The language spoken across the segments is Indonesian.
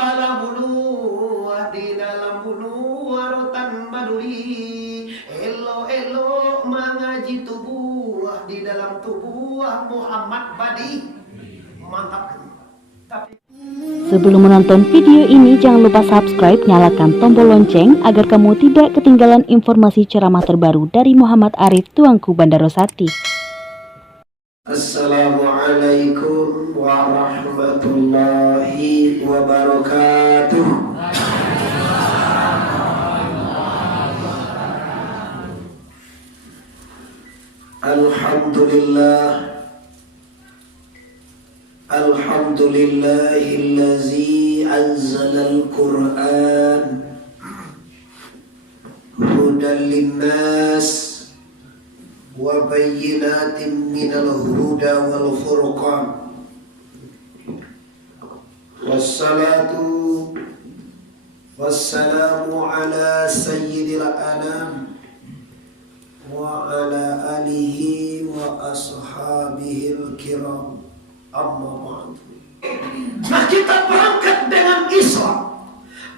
malam bulu di dalam bulu warotan maduri, elo mengaji tubuh di dalam tubuh Muhammad Badi. Mantap. Tapi sebelum menonton video ini, jangan lupa subscribe, nyalakan tombol lonceng agar kamu tidak ketinggalan informasi ceramah terbaru dari Muhammad Arif Tuanku Bandarosati. Assalamualaikum warahmatullahi wabarakatuh. Alhamdulillah. Alhamdulillahillazi anzalal Qur'an hudan linnas wa bayyinatin minal huda wal furqan. Wassalatu wassalamu ala sayyidil anam wa ala alihi wa ashabihil kiram. Amma ba'du. Nah, kita berangkat dengan Islam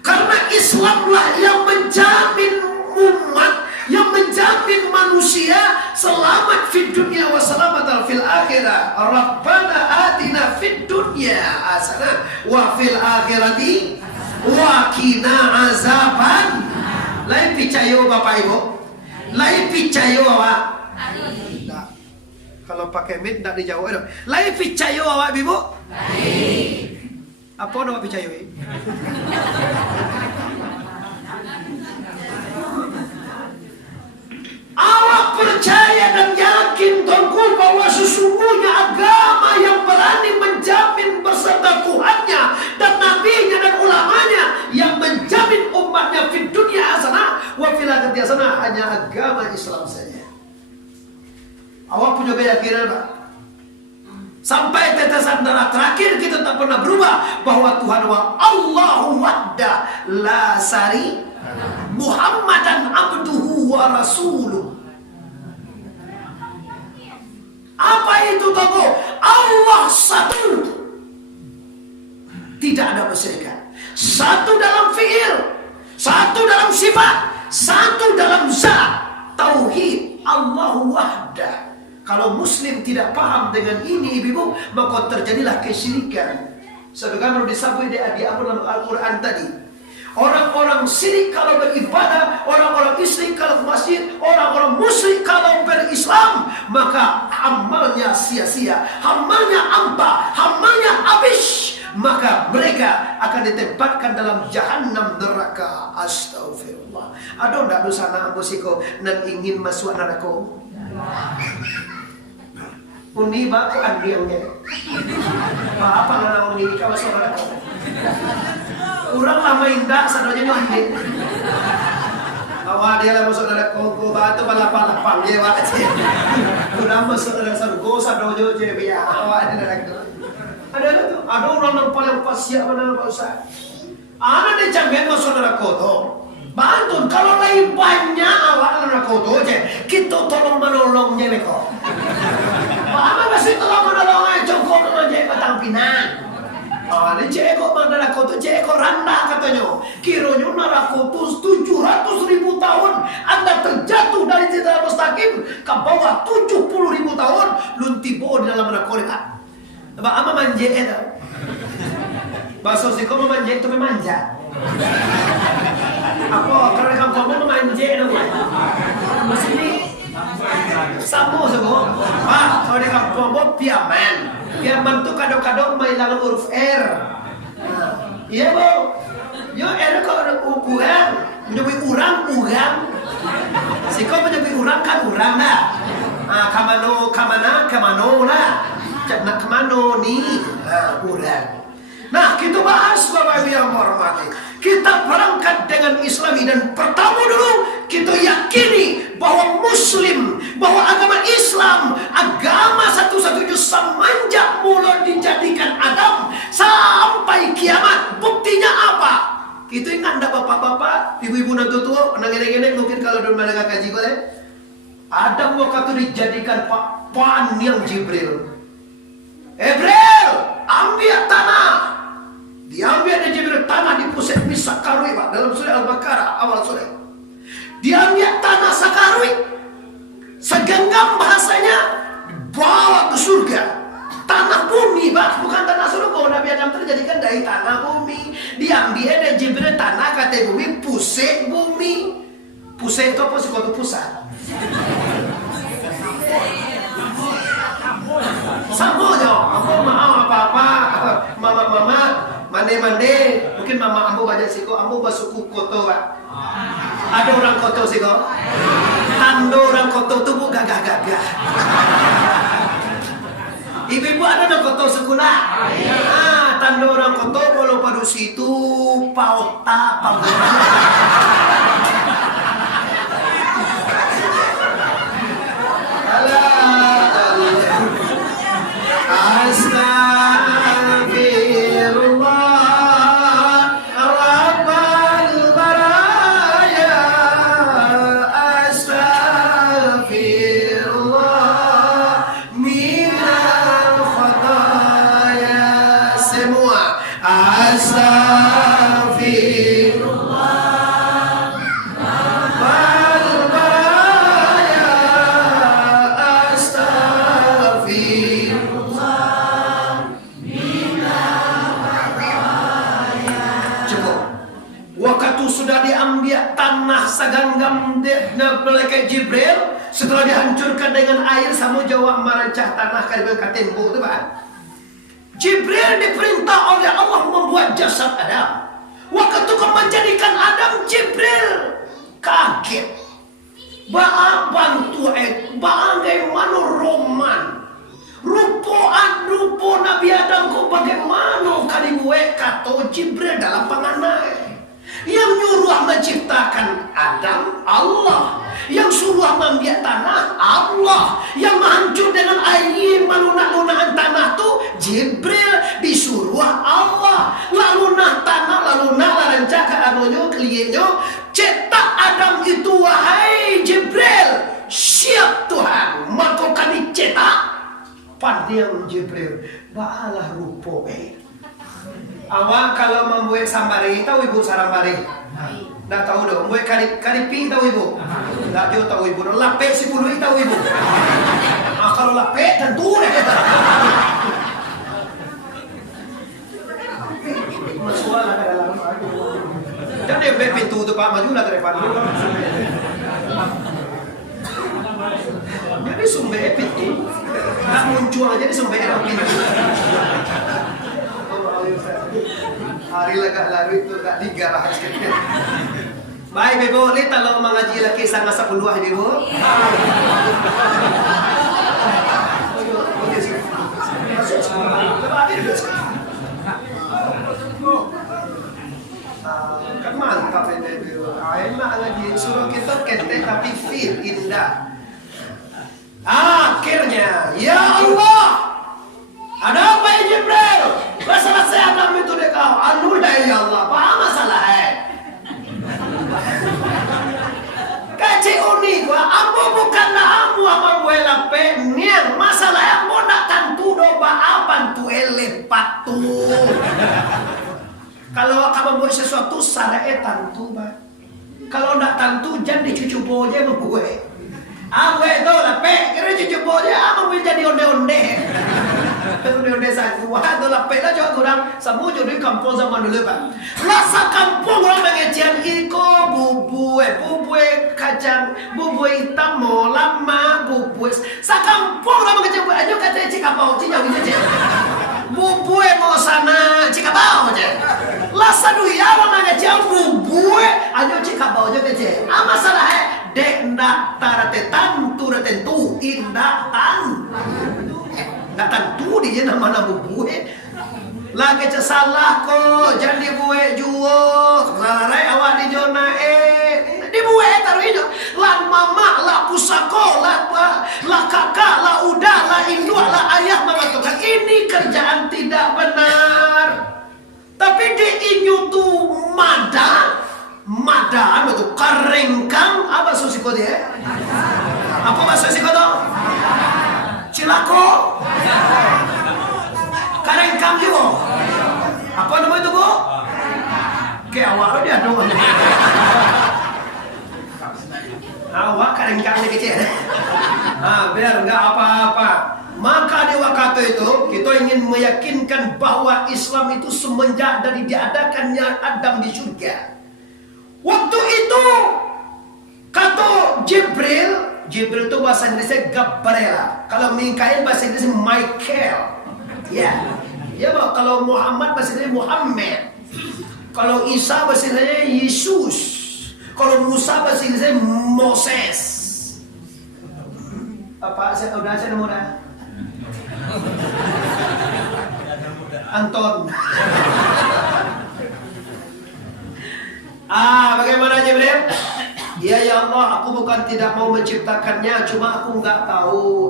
karena Islamlah yang menjamin umat, yang menjamin manusia selamat fid dunya wa selamat fil akhirah. Rabbana atina fid dunya hasanah wa fil akhirati wa qina azaban. Lain picayo Bapak Ibu, lain picayo awak. Kalau pakai mid tidak dijawab dong. Lain picayo awak Ibu? Lain. Apa nama picayo ini? Awak percaya dan yakin Tuanku bahwa sesungguhnya agama yang berani menjamin beserta Tuhannya dan nabinya dan ulamanya yang menjamin umatnya di dunia hasanah wa fil akhirati hasanah hanya agama Islam saja. Awak punya keyakinan Pak? Sampai tetesan darah terakhir kita tak pernah berubah bahwa Tuhan wa Allahu wahda la sari Muhammadan abduhu wa rasuluh. Apa itu Togo? Allah satu, tidak ada berserikat. Satu dalam fi'il, satu dalam sifat, satu dalam zat. Tauhid Allahu wahda. Kalau Muslim tidak paham dengan ini, ibu, maka terjadilah kesyirikan. Sebagaimana disebut di dalam Al-Quran tadi. Orang-orang syirik kalau beribadah, orang-orang isyrik kalau masjid, orang-orang musyrik kalau berislam, maka amalnya sia-sia, amalnya hampa, amalnya habis. Maka mereka akan ditempatkan dalam jahanam neraka. Astagfirullah. Ada tidak dosa nak musiko dan ingin masuk neraka? Uni baku andilnya. Apa nana uni kalau saudara? Kurang lama indah sadonya mandi. Awak dia lah masuk dalam koko batu balap-balap dia wak. Kurang masuk dalam surga sadonya je biar awak ada dalam tu. Ada tu. Ada orang yang paling pasya mana Pak Ustaz. Ana dia jamin masuk dalam koto. Bantun kalau lain banyak awak dalam koto je. Kita tolong menolongnya mereka. Apa masih tolong menolong aja jongkok aja batang pinang. Ini cekok mandala koto cekok randa katanya. Kiranya narakotus 700.000 tahun Anda terjatuh dari jalan mustaqim ke bawah 70.000 tahun luntibo di dalam narakotika. Coba ama manje itu. Bahasa siko manje itu memanja. Apa karena kamu manje itu? Masih Sambo semua, Pak. Kalau dia ngomong piaman, piaman tuh kadang-kadang menghilangkan huruf R. Iya bu, yo R kok ada ukuran, menyebut urang. Si kau menyebut urang kan urang dah. Kamano lah. Nak kemano nih, urang. Nah, kita bahas Bapak Ibu yang hormati. Kita berangkat dengan Islami dan pertama dulu kita yakini bahwa Muslim, bahwa agama Islam, agama satu-satunya semenjak mulai dijadikan Adam sampai kiamat. Buktinya apa? Itu ingat anda bapak-bapak, ibu-ibu dan tua, nangin-nangin mungkin kalau udah mereka kaji boleh. Adam waktu dijadikan pan yang Jibril. Jibril, ambil tanah. Diambil dari Jibril tanah. Sakarwi Pak, dalam surah Al-Baqarah awal surah. Diambil tanah Sakarwi, segenggam bahasanya bawa ke surga. Tanah bumi Pak, bukan tanah surga. Nabi Adam terjadikan dari tanah bumi. Diambil dari Jibril tanah kata bumi, pusat bumi. Pusat itu apa sih kalau pusat? Sampo dong, aku mau apa-apa, mama, mande, mungkin mama ambo banyak siko, ambo basuku koto Pak. Ada orang koto siko, tando orang koto tuh bu gagah. Ibu-ibu ada orang koto sekolah, tando orang koto kalau pada situ pauta. Malaikat Jibril setelah dihancurkan dengan air sama Jawa merancah tanah kalian katempo itu Pak. Jibril diperintah oleh Allah membuat jasad Adam. Waktu menjadikan Adam, Jibril kaget. Bagaimana Roman rupo Nabi Adam kok bagaimana kali gue kata Jibril dalam panganai. Yang nyuruh menciptakan Adam Allah, yang suruh membiak tanah Allah, yang menghancur dengan air melunak-lunakan tanah tu Jibril disuruh Allah. Lalu nah tanah lalu nah rancak ke anunya kliennya cetak Adam itu wahai Jibril. Siap Tuhan, maka kami cetak. Pandiam Jibril baalah rupo awak kalau membuat sambari, tahu ibu sarambari? Nggak tahu dong. Membuat karipi tahu ibu? Nggak dia tahu ibu. Lapek si puluh tahu ibu? Kalau lapek tentu deh kita. Masuklah ke dalam. Jadi pintu itu Pak majulah ke depan. Jadi sumber pintu. Tak muncul aja di sumber pintu. Hari lagak lalu itu tak digarah sekali. Baik Ibu, ini kalau mengaji lagi sangat 10 Ibu. Kan mantap ini Ibu. Enak ngaji suruh kita kente tapi feel indah. Akhirnya, ya Allah, ada apa ya Jibril? Masalah saya Adam itu deh kau. Anu dah ya Allah. Apa masalah Kecil unik gua. Ambo bukanlah ambo gue lape. Nian masalah ambo nak tantu doba apa tu patu. Kalau kamu buat sesuatu sarae tantu ba. Kalau nak tantu jangan dicucu boje gue. Ambo itu lape. Kira cucu boje ambo jadi onde-onde. Onde-onde saya wah tu lape lah juga kurang. Samu jadi kampung zaman dulu Pak. Rasa kampung orang mengejian iko bubue kacang bubue hitam lama bubue. Sa kampung orang mengejian aja kata cikapau cincau gitu. Bubue mau sana cikapau aja. Lasa duya orang mengejian bubue aja cikapau aja kece. Apa salah dek ndak tarate tantu retentu indak tan. Ndak tentu dia nama bubue. Lagi salah kok jadi buat juo salah awak di zona di buat taruh itu lah mama lah pusako lah kakak lah udah lah induk lah ayah mengatakan ini kerjaan tidak benar tapi di inyu tu madan betul karengkang apa susiko dia apa bahasa susiko tu cilako karengkang juga. Apa nama itu Bu? Kayak awak lo dia dong. Awak kadang-kadang kecil. Biar nggak apa-apa. Maka di waktu itu kita ingin meyakinkan bahwa Islam itu semenjak dari diadakannya Adam di surga. Waktu itu kata Jibril itu bahasa Inggrisnya Gabriela. Kalau Mikail bahasa Inggrisnya Michael. Ya, kalau Muhammad bahasa Inggrisnya Muhammad. Kalau Isa bahasa Inggrisnya Yesus. Kalau Musa bahasa Inggrisnya Moses. Apa saya udah saya nomor Anton. Bagaimana Jibril? Ya Allah, aku bukan tidak mau menciptakannya, cuma aku nggak tahu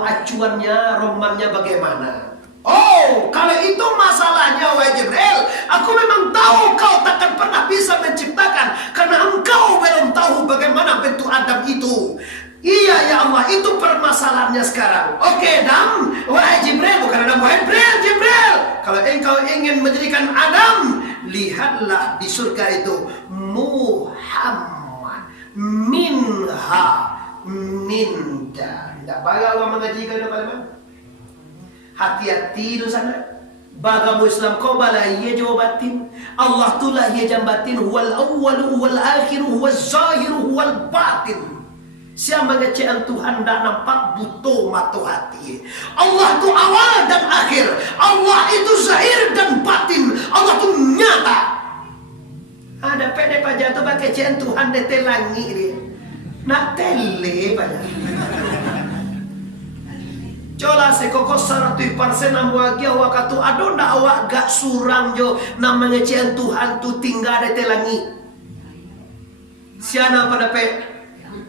acuannya, romannya bagaimana. Oh, kalau itu masalahnya wahai Jibril, aku memang tahu kau takkan pernah bisa menciptakan karena engkau belum tahu bagaimana bentuk Adam itu. Iya ya Allah, itu permasalahannya sekarang. Oke, Adam, wahai Jibril, bukan Adam, wahai Jibril. Kalau engkau ingin menjadikan Adam, lihatlah di surga itu Muhammad minda. Tidak bagal Allah mengaji ke kalimat. Hati-hati di sana. Bagamu Islam kau balai ia jawabatin. Allah tulah ia jambatin. Huwal awwalu huwal akhiru huwal zahiru huwal batin. Siapa mengecehan Tuhan tak nampak butuh mata hati. Allah itu awal dan akhir. Allah itu zahir dan batin. Allah itu nyata. Ada pede pajak tu pakai kecehan Tuhan detelangi dia. Nak tele pada. Cola sekoko 100% ambuagia wakatu ado ndak awak gak surang jo namanya cian Tuhan tu tinggal di telangi. Siana pada pe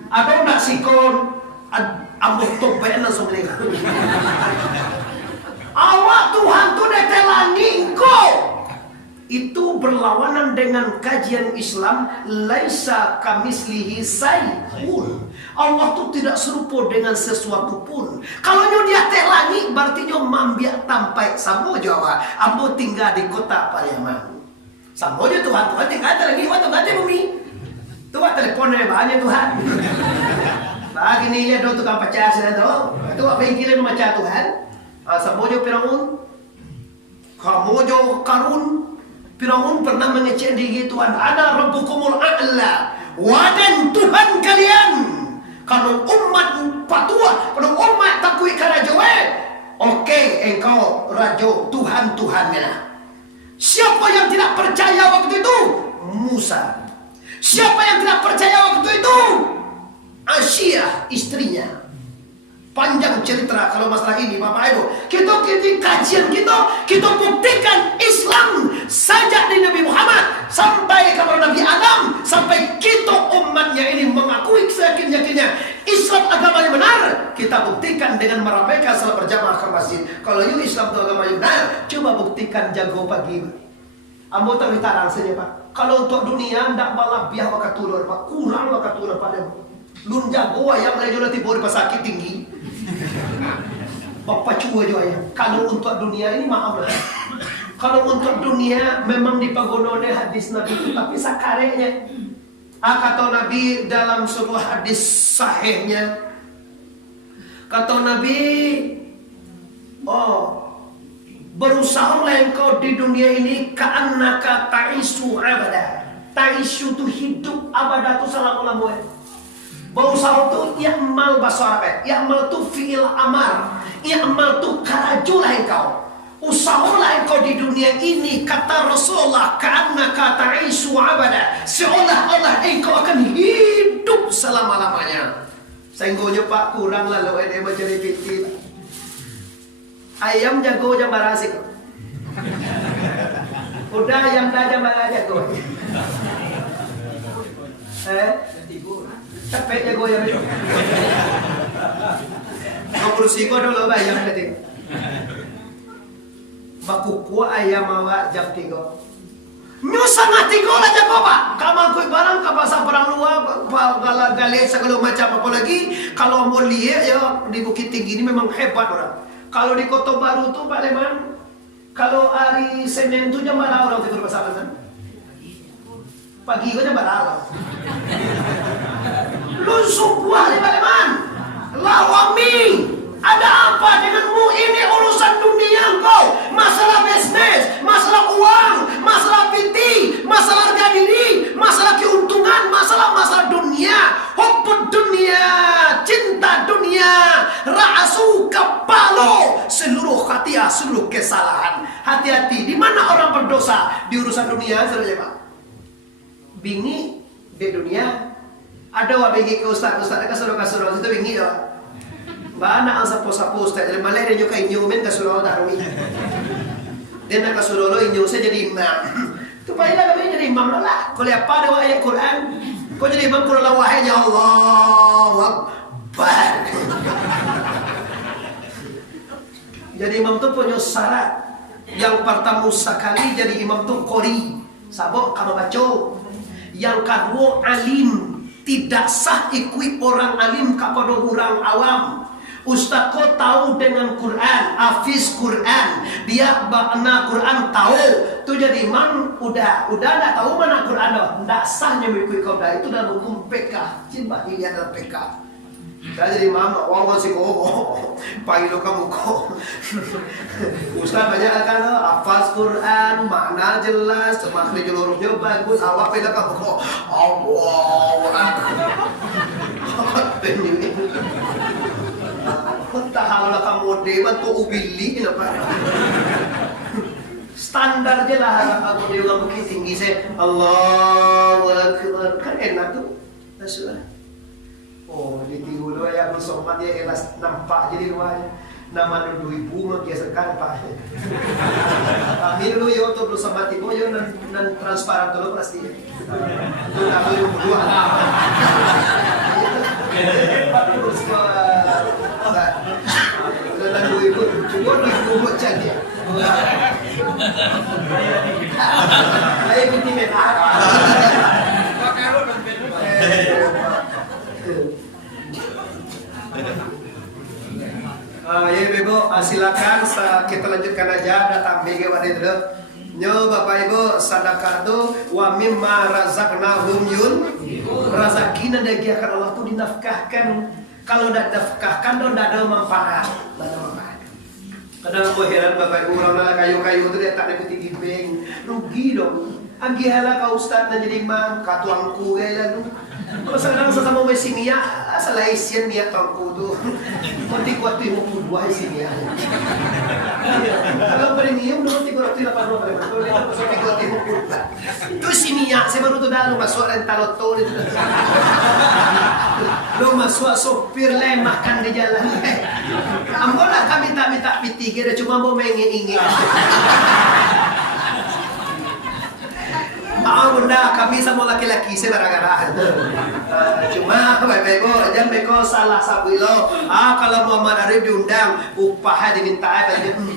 ado ndak sikon ambuh topek langsung ni. Awak Tuhan tu di telangi engkau. Itu berlawanan dengan kajian Islam laisa kamislihi syai'un. Allah tu tidak serupa dengan sesuatu pun. Kalau nyo dia telangi berarti nyo mambiak tampai samo Jawa. Ambo tinggal di kota Pariaman. Samo jo Tuhan tinggal lagi waktu ganti bumi. Tuhan teleponnya banyak Tuhan. Bagi ni lihat do tukang pecah sana tu. Tuhan bengkilan macam Tuhan. Samo jo Firaun. Kamu jo Karun. Firaun pernah mengecek diri Tuhan, ada rabbukumul a'la, wadan Tuhan kalian. Kalau umat patua, kalau umat takui karajowe, oke, engkau rajo Tuhan-Tuhannya. Siapa yang tidak percaya waktu itu? Musa. Siapa yang tidak percaya waktu itu? Asia, istrinya. Panjang cerita kalau masalah ini Bapak Ibu. Kita kajian kita buktikan Islam sejak di Nabi Muhammad sampai kepada Nabi Adam, sampai kita umatnya ini mengakui seyakin-yakinnya Islam agama yang benar. Kita buktikan dengan meramaikan salat berjamaah ke masjid. Kalau Islam itu agama yang benar, coba buktikan jago pagi. Ambo terlitarang saja Pak. Kalau untuk dunia ndak balap biar wakat tulur Pak, kurang wakat tulur padamu. Lun jago ayam lagi nanti boleh pasakit tinggi. Bapak cua jo ayam. Kalau untuk dunia ini maaf lah. Kalau untuk dunia memang dipagonone hadis Nabi itu, tapi sakarenya. Kata Nabi dalam sebuah hadis sahihnya, kata Nabi, berusahalah engkau di dunia ini ka'annaka ta'isu abada. Ta'isu itu hidup abada itu selama-lamanya. Berusaha itu ya'mal bahasa Arab. Ya'mal itu fi'il amar. Ya'mal itu karajulah engkau. Usahalah engkau di dunia ini, kata Rasulullah, ka'annaka ta'isu abada. Seolah-olah engkau akan hidup selama-lamanya. Sehingga Pak kurang lah lo dia mencari piti. Ayam jago jam barasik. Udah ayam dah jam jago. Capek jago ayam itu. Nomor siko dulu ayam tadi. Bakuku ayam awak jam 3. Nyusah ngati ko lah jago Pak. Kamang kuy barang ke pasar perang luar, galet segala macam apa lagi. Kalau mau lihat ya di Bukit Tinggi ini memang hebat orang. Kalau di Kota Baru tuh Pak Leman, Kalau hari Senin itu jam berapa orang tidur bersama kan? Pagi itu jam berapa? Lu sebuah di mana? Lawami. Ada apa denganmu? Ini urusan dunia engkau. Masalah bisnis, masalah uang, masalah piti, masalah harga diri, masalah keuntungan, masalah dunia. Hubbud dunia, cinta dunia, ra'asu kapalo, seluruh khatiah, seluruh kesalahan. Hati-hati, di mana orang berdosa di urusan dunia, saudara Pak? Bingi di dunia. Ada wa bingi ke ustaz-ustaz, kasur-kasur itu bingi ya. Bana ang sapo-sapo ustaz, malay rin yung kay Newman kasuro darwi. Din na kasuro inyo sa jadi imam. Tu pa ila kami jadi imam lah. Kalau apa ada ayat Quran, kau jadi imam kalau lawahnya Allahu Akbar. Jadi imam tu punya syarat. Yang pertama sekali jadi imam tu qori, sabok kamu baca. Yang kedua alim, tidak sah ikut orang alim kepada orang awam. Ustaz kau tahu dengan Quran, hafiz Quran, dia makna Quran tahu, tu jadi imam udah tak tahu mana Quran dah, tak sahnya mengikut kau dah, itu dalam hukum PK, cimbah ini dalam PK. Dah jadi imam, wawan si kau, panggil kamu kau. Ustaz banyak kan, hafiz Quran, makna jelas, makna jelurusnya bagus, awak pilih kamu kau, Allah, tahalah kamu dewan tu ubili apa? Standar je lah aku juga mungkin tinggi saya Allahu Akbar kan enak tu Rasul. Oh di tidur ya aku somat dia elas nampak jadi luarnya nama dulu ibu mah biasakan pak. Kami dulu yo tu bersama tibo yo nan transparan dulu pasti. Tu nama yo dua. Lalu ibu cuma ibu macam dia. Ayah binti merah. Ya ibu silakan kita lanjutkan aja datang bagi wadah dulu. Nyo bapak ibu sedekah tu wa mimma razaqnahum yun rezeki dari Allah tu dinafkahkan. Kalau dah nafkahkan tu dah ada manfaat. Kadang aku heran bapak ibu orang nak kayu-kayu tu dia tak ada peti gipeng, rugi dong. Anggi hala kau ustaz nak jadi imam, katuangku gaya lalu. Kalau sekarang sesama mesimia, asal Asian niat tuangku tu. Nanti kuat tu mau dua Asian. Kalau premium nanti kuat tu 8 berapa? Kalau dia masuk kuat tu mau tu simia, saya baru tu dah lu masuk rental loto itu. Lu masuk sopir lem makan di jalan. Ambolah kami tak minta piti, kira cuma mau mengingi. Maaf bunda, kami sama laki-laki saya gara-gara. Cuma bapak ibu jangan beko salah sabilo. Kalau Muhammad Arif diundang, upahnya diminta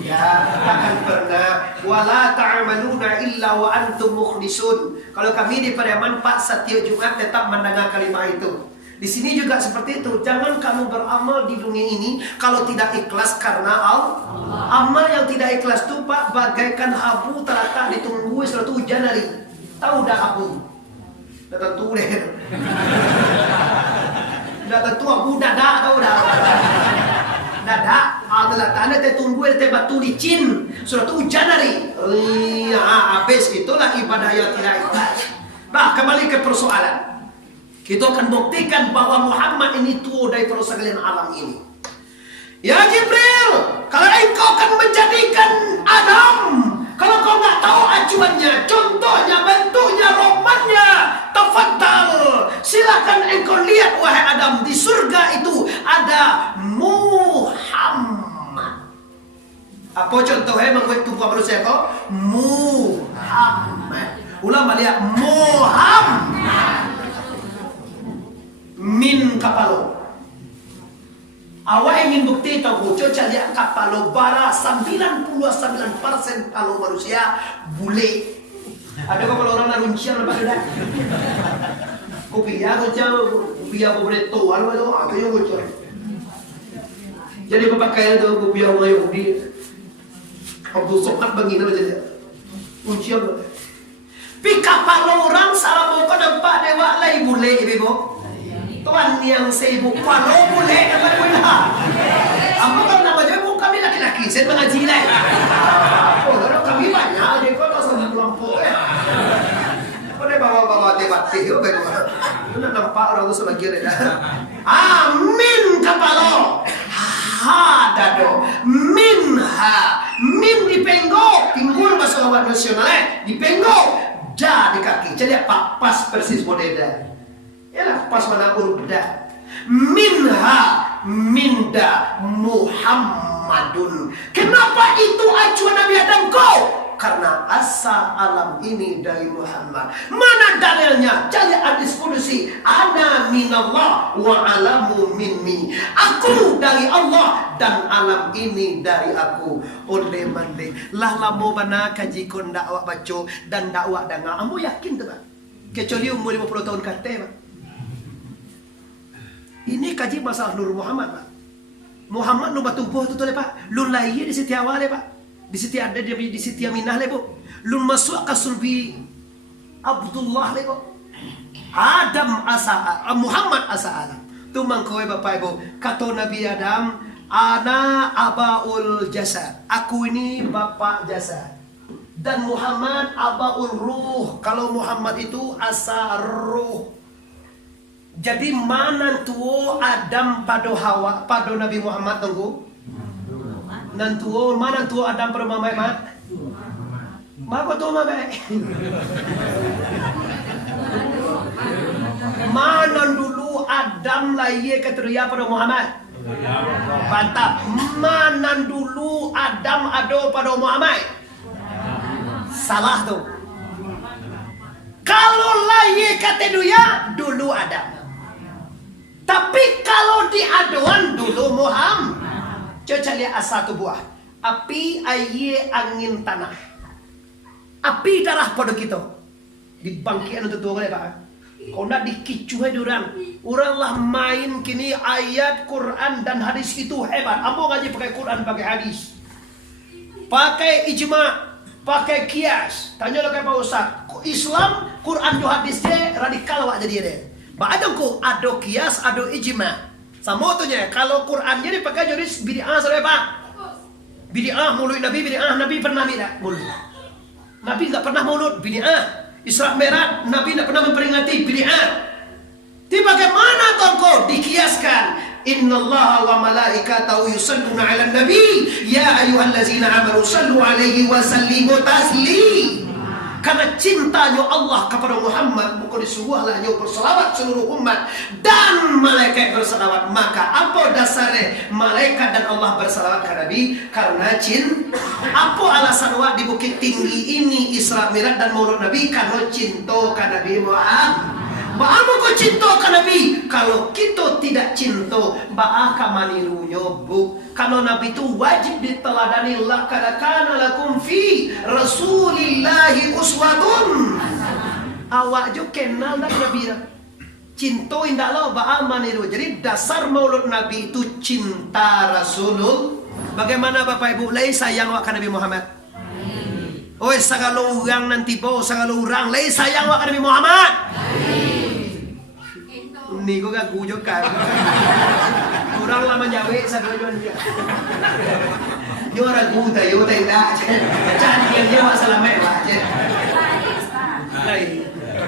ya takkan pernah. Wala ta'amaluna illa wa antum mukhlisun. Kalau kami di Pariaman Pak setiap Jumat tetap mendengar kalimat itu. Di sini juga seperti itu. Jangan kamu beramal di dunia ini kalau tidak ikhlas karena Allah. Amal yang tidak ikhlas itu Pak bagaikan abu terletak ditunggu suatu hujan hari. Tahu dah abu? Dah tentu deh. Dah tentu abu dadak tahu dah. Dadak adalah tanda tertunggu te batu licin suatu hujan hari. Habis itulah ibadah yang tidak ikhlas. Nah kembali ke persoalan. Kita akan buktikan bahwa Muhammad ini tua dari persoalan alam ini. Ya Jibril, kalau engkau akan menjadikan Adam, kalau kau nggak tahu acuannya, contohnya, bentuknya, romannya, tafadhal, silakan engkau lihat wahai Adam, di surga itu ada Muhammad. Apa contohnya membuat tubuh manusia kau? Muhammad. Ulama lihat Muhammad. Min kapalo. Awak ingin bukti tahu coba lihat kapalo bara 99% kalau manusia bule. Ada kalau orang naruncian lepas dah. Kopi ya kopi ya boleh tuan itu apa yang bocor. Jadi berpakaian itu kopi yang Yahudi. Abdul Somad bangina aja. Uncian. Pika palo orang salah mau nampak dewa lai bule ibu. Tuan yang sibuk palo bule dapat bula. Apa kan namanya bu kami laki-laki saya mengaji lah. Oh kalau kami banyak dia kok tak sama kelompok ya. Kau dia bawa debat teh, nak nampak orang tu sebagian ada. Amin kapalo. Ha dado minha min dipenggok tinggul bahasa lawan nasional dipenggok da di kaki jadi apa pas persis bodeda yalah pas mana huruf da minha minda Muhammadun. Kenapa itu acuan Nabi Adam kau? Karena asal alam ini dari Muhammad. Mana dalilnya? Jadi hadis kudusi, ana minallah wa alamu minni. Aku dari Allah dan alam ini dari aku. Onde mande lah lamo bana kaji kon dakwah baco dan dakwah dengar. Ambo yakin tu Pak. Kecuali umur 50 tahun kate Pak. Ini kaji masalah Nur Muhammad Pak. Muhammad nu batubuh tu le Pak. Lun lahir di setiap awal Pak. Di setiap ada dia di setiap minah le Bu. Lun masuk ke sulbi Abdullah le Bu. Adam asa Muhammad asa alam. Tu mangkoe Bapak Ibu. Kata Nabi Adam, ana abaul jasad. Aku ini bapak jasad. Dan Muhammad abaul ruh. Kalau Muhammad itu asa ruh. Jadi mana tuo Adam pada Hawa pada Nabi Muhammad tunggu? Nantuo mana tuo Adam pada mamai mat? Mako tuo mamai? Mana dulu Adam lahir keteria pada Muhammad? Mantap. Mana dulu Adam ado pada Muhammad? Salah tuh. Kalau lahir keteria dulu Adam. Tapi kalau di aduan dulu Muhammad. Coba lihat asal buah. Api, air, angin, tanah. Api darah pada kita. Dibangkitan untuk tuang Pak. Kau nak dikicuh orang. Orang lah main kini ayat Quran dan hadis itu hebat. Ambo ngaji pakai Quran pakai hadis. Pakai ijma, pakai kias. Tanya lagi Pak Ustaz. Islam, Quran dan hadisnya radikal wak jadi dia. Baadangku ado kias, ado ijma. Sama tuhnya, kalau Quran jadi pakai juris bid'ah saudara Pak. Bid'ah mulut Nabi, bid'ah Nabi pernah tidak? Mulut. Nabi enggak pernah mulut bid'ah. Isra Mi'raj Nabi enggak pernah memperingati bid'ah. Tapi bagaimana tongko dikiaskan? Innallaha wa malaikatahu yusalluna 'alan nabi ya ayyuhallazina amanu sallu 'alaihi wa sallimu taslima. Karena cintanya Allah kepada Muhammad bukan disuruhlah nyo berselawat seluruh umat dan malaikat berselawat. Maka apa dasarnya malaikat dan Allah berselawat ke Nabi? Karena cinta. Apa alasan wak di bukit tinggi ini Isra Mi'raj dan Maulud Nabi? Karena cinta ke Nabi Muhammad. Bagaimana kau cinta ke Nabi? Kalau kita tidak cinta, bagaimana manirunya bu? Kalau Nabi itu wajib diteladani. Laqad kana lakum fi Rasulillahi uswatun. Awak jo kenal dak Nabi dah. Cinta indah lo bagaimana maniru. Jadi dasar Maulud Nabi itu cinta Rasulullah. Bagaimana Bapak Ibu? Lai sayang wak Nabi Muhammad. Oh, segala orang nanti bawa segala orang lai sayang wak Nabi Muhammad. Ni ko gak gujo kan. Orang lama jawe sa gujon dia. Yo ragu tayo tay da. Chan yang dia masalah me ba.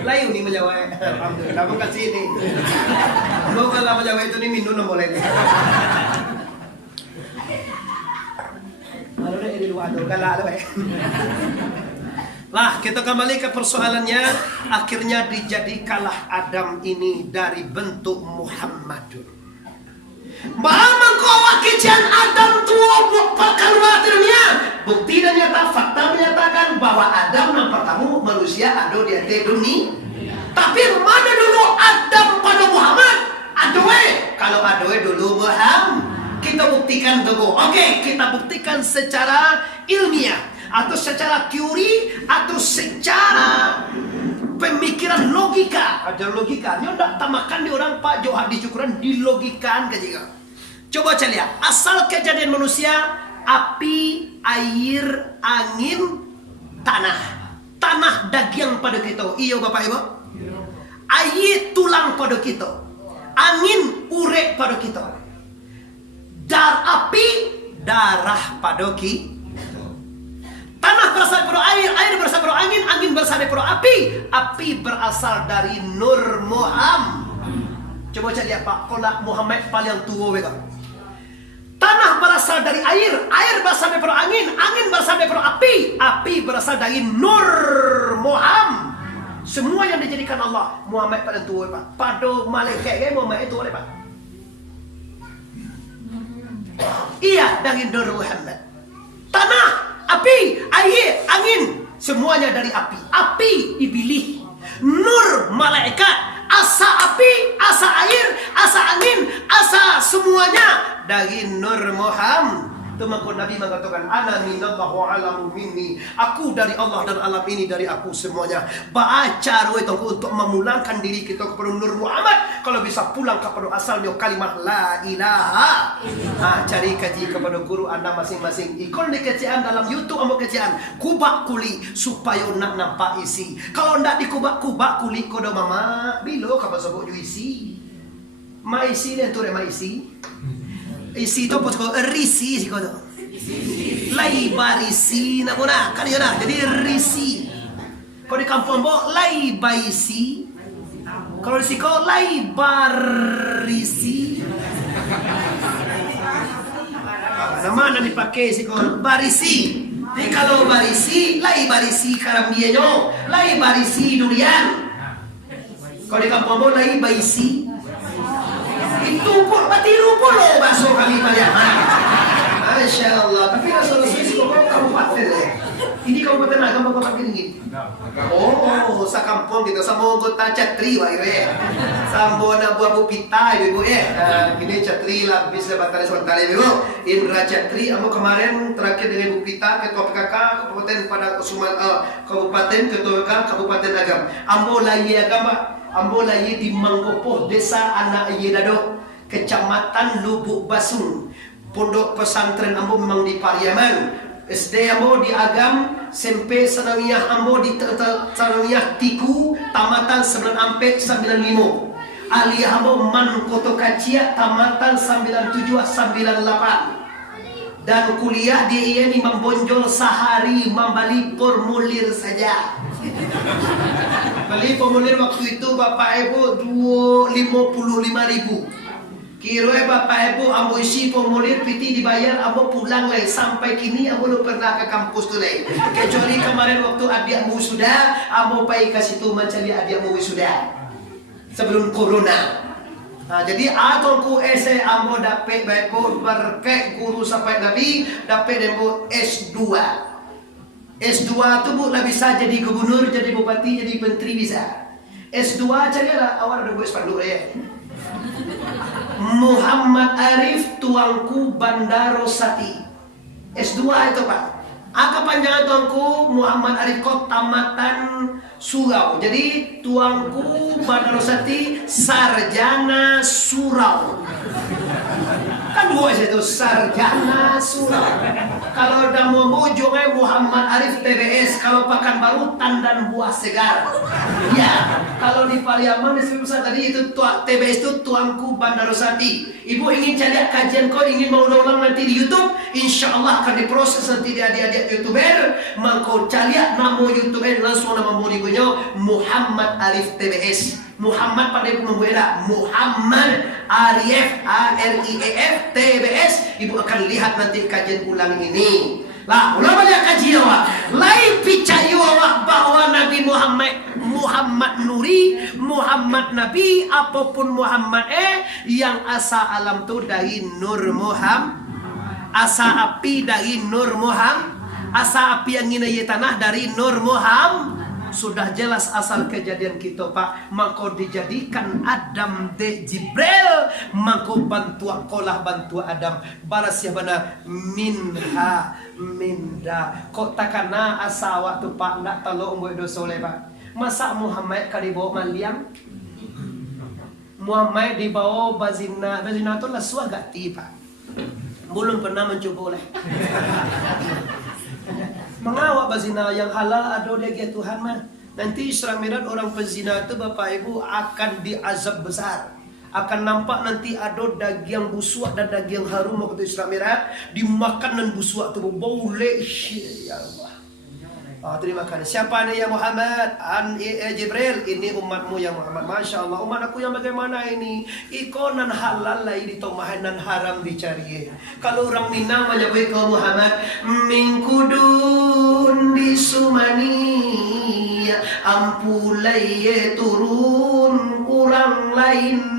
Lain ni menjawab. Alhamdulillah kamu kasih ni. Lo kalau menjawab itu ni minum no boleh. Baru dah di luar tu galak tu. Lah kita kembali ke persoalannya. Akhirnya dijadikanlah Adam ini dari bentuk Muhammadun. Bahwa kau wakilan Adam tua keluar dunia. Bukti dan nyata fakta menyatakan bahwa Adam yang pertama manusia ada di dunia. Tapi mana dulu Adam pada Muhammad? Adoe. Kalau adoe dulu Muhammad. Kita buktikan dulu. Oke, kita buktikan secara ilmiah. Atau secara teori atau secara pemikiran logika. Ada logika. Ini udah tamakan di orang Pak Johar di Cukuran di logikan ke juga. Coba lihat. Asal kejadian manusia api, air, angin, tanah. Tanah dagyang pada kita. Iyo Bapak Ibu. Air tulang pada kita. Angin urek pada kita. Api, darah pada kita. Tanah berasal dari air, air berasal dari angin, angin berasal dari api berasal dari Nur Muhammad. Coba cari lihat Pak, kalau Muhammad paling tua mereka. Tanah berasal dari air, air berasal dari angin, angin berasal dari api berasal dari Nur Muhammad. Semua yang dijadikan Allah, Muhammad paling tua Pak. Pada malaikat Muhammad itu oleh Pak. Iya, dari Nur Muhammad. Tanah, api, air, angin, semuanya dari api. Api dipilih. Nur malaikat, asa api, asa air, asa angin, asa semuanya dari Nur Muhammad. Itu maka Nabi mengatakan, ana minallahu alamu minni. Aku dari Allah dan alam ini dari aku semuanya. Baca itu untuk memulangkan diri kita kepada Nur Muhammad. Kalau bisa pulang kepada asalnya kalimat la ilaha. Cari kaji kepada guru anda masing-masing. Ikut dikecian dalam YouTube atau kecian kubak kuli supaya nak nampak isi. Kalau ndak dikubak-kubak kuli kodo mama bilo kapan sebut isi. Ma isi ni tu ma isi. Isi itu apa sih? Risi sih kau tu. Lai barisi nak mana? Kan ya nak. Jadi risi. Kalau di kampung bo lai baisi. Kalau di siko lai barisi. Nama nak dipakai siko barisi. Jadi kalau barisi, lai barisi karambienyo, lai barisi durian. Kalau di kampung bo lai baisi. Itu pun batiru pun loh bakso kami Italian. Masya Allah. Tapi resolusi sih kok kabupaten ya. Ini kabupaten agam apa gini? Oh, sa kampung gitu sama anggota Catri wah ire. Sambo na buah pita ibu ini Catri lah bisa batale sementara ibu. Indra Catri amo kemarin terakhir dengan Bu Pita ketua PKK kabupaten pada kabupaten ketua PKK kabupaten Agam. Ambo lagi agam Pak. Ambo lagi di Mangkopoh desa Anak Yedado kecamatan Lubuk Basung. Pondok pesantren ambo memang di Pariaman. SD ambo di Agam, SMP Sanawiyah ambo di Sanawiyah Tiku, tamatan 9 Ampek 95. Aliyah ambo Man Koto Kacia, tamatan 97 98. Dan kuliah di IAIN Imam Bonjol sehari membeli formulir saja. Beli formulir waktu itu Bapak Ibu 55.000. Kira Bapak Ibu ambo isi formulir piti dibayar ambo pulang lagi sampai kini ambo belum pernah ke kampus tu lagi. Kecuali kemarin waktu adikmu sudah ambo pergi ke situ mencari adikmu sudah sebelum corona. Nah, jadi atau ese ambo dapat Bapak berkek guru sampai Nabi dapat dembo S2. S2 tu bu lah bisa jadi gubernur, jadi bupati, jadi menteri bisa. S2 carilah awal ada gue spanduk ya. Muhammad Arif tuangku Bandaro Sati. S2 itu Pak. Kepanjangan tuangku Muhammad Arif kok tamatan Surau. Jadi tuangku Bandaro Sati sarjana surau. Kan gue itu sarjana surau. Kalau udah mau bujungnya Muhammad Arif TBS, kalau Pekanbaru Tandan Buah Segar. Ya, kalau di Pariaman di Sebesar tadi itu TBS itu tuangku Bandaro Sati. Ibu ingin cari kajian kau ingin mau ulang nanti di YouTube, insya Allah akan diproses nanti di adik-adik YouTuber. Maka cari nama YouTuber langsung nama muridnya Muhammad Arif TBS. Muhammad pada ibu membela Muhammad Arif ARIEF TBS. Ibu akan lihat nanti kajian ulang ini. Lah, ulang banyak kajian awak. Lai picayu awak bahwa Nabi Muhammad Nuri, Muhammad Nabi, apapun Muhammad yang asa alam tu dari Nur Muhammad, asa api dari Nur Muhammad, asa api yang ini tanah dari Nur Muhammad. Sudah jelas asal kejadian kita Pak. Maka dijadikan Adam de Jibril. Maka bantu Adam. Baras ya bana minha minda. Kok takana asa waktu Pak nak talo umbo dosa oleh Pak. Masa Muhammad kadibawa maliang? Muhammad dibawa bazina. Bazina itu lah suah gati Pak. Belum pernah mencoba oleh. Mengawak bazina yang halal ado dia Tuhan mah. Nanti Isra Mi'raj orang pezina itu Bapak Ibu akan diazab besar. Akan nampak nanti ada daging busuk dan daging harum waktu Isra Mi'raj dimakan dan busuk tu bau ya Allah. Terima kasih. Siapa nih ya Muhammad? Jibril, ini umatmu ya Muhammad. Masya Allah, umat aku yang bagaimana ini? Ikonan halal lah ini tomahanan haram dicari. Kalau orang Minang menyebut kau Muhammad, mingkudun di Sumani, ampulai turun kurang lain